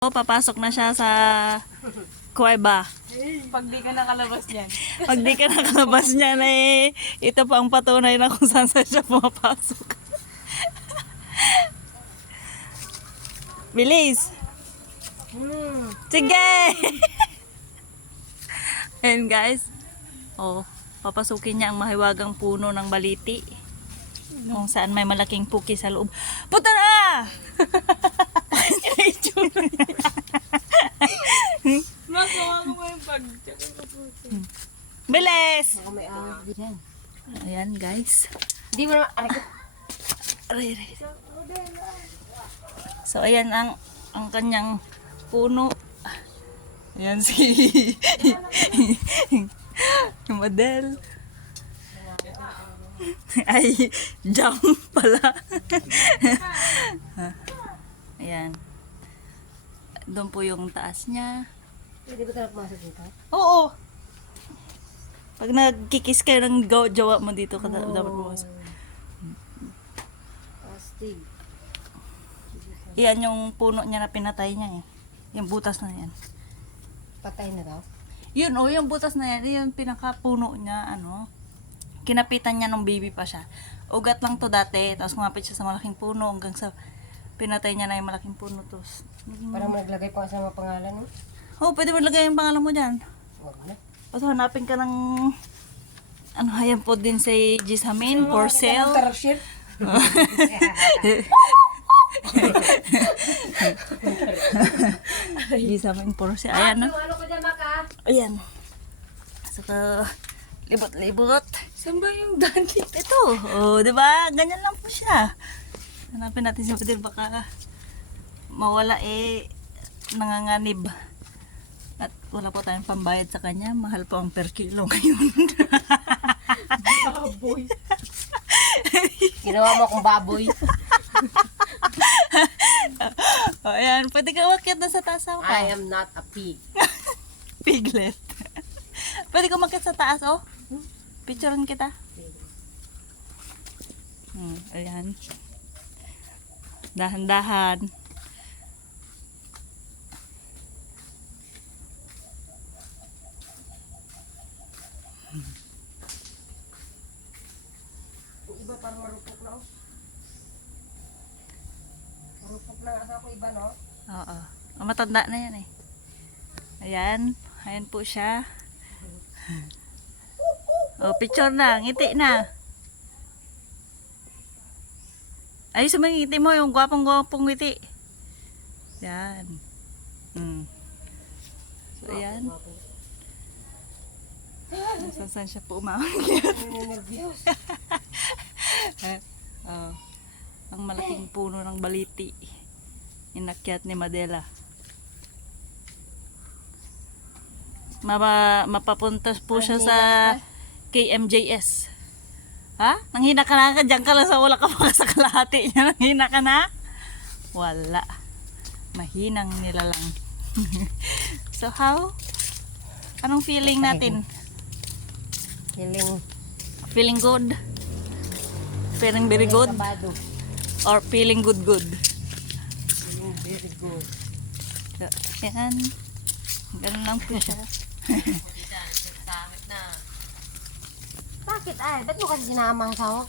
Oh, papasok na siya sa kuweba. Pag di ka nakalabas niyan. Pag di ka nakalabas niya na eh, ito pa ang patunay na kung saan saan siya pumapasok. Bilis! Sige! Ayan guys. Oh, papasukin niya ang mahiwagang puno ng baliti. Kung saan may malaking puki sa loob. Puta na! Magawa ko mo yung pag... Bilis! Ako may ahas din yan. Ayan guys. Hindi mo naman, aray. Aray. So, ayan ang ang kanyang puno. Ayan si yung model. Ay, jump pala. ayan. Doon po yung taas niya. Hindi ko talaga pumasok dito. Oo. Pag nagkikis kayo ng jowa mo dito, ka dapat pumasok. Astig. Yan yung puno niya na pinatay niya eh. Yung butas na yan. Patay na daw. Yun oh, yung butas na yan, yung pinakapuno niya, ano, kinapitan niya nung baby pa siya. Ugat lang to dati, tapos kumapit siya sa malaking puno hanggang sa pinatay niya na yung malaking puno. Tapos, naging- Parang naglagay pa sa mga pangalan mo. oh, pwede mo lagay yung pangalan mo dyan. Huwag na. Tapos hanapin ka ng, ano, hayan po din si Gisamin, for sale. Gisamin, for sale. Ayan na. Ano ko dyan, Maka? Ayan. Saka, libot-libot. Saan ba yung dati? Ito, oh, 'di ba? Ganyan lang po siya. Hanapin natin si Patil baka mawala eh nanganganib. At wala po tayong pambayad sa kanya. Mahal po ang per kilo ngayon. Baboy. Ginawa mo akong baboy. oh, ayan, pwede ka umakyat na sa taas ako. I am not a pig. Piglet. pwede ka umakyat sa taas, oh. Picturean kita. Hmm, ayan. Dahan-dahan. Yung iba parang marupok na. oh. Marupok na nga sa ako iba, no? Oo. Oh, matanda na yan eh. Ayan. Ayan po siya. Oh, picture na. Ngiti na. Ayos mo yung mo. Yung gwapong-gwapong ngiti. Yan. Mm. So, ayan. Saan saan siya po. Nervyos. oh, ang malaking puno ng baliti. Inakyat ni Madela. Mapa, mapapunta po siya sa KMJS. Ha? Nanghina ka na ka, dyan ka lang sa wala ka pa sa kalahati niya. Nanghina ka na? Wala. Mahinang nila lang. so how? Anong feeling natin? Kiling. Feeling good? Feeling very good? Or feeling good good? Kiling very good. So, yan. Ganun lang po siya. Bakit ay? Ba't mo kasi sinama ang asawa?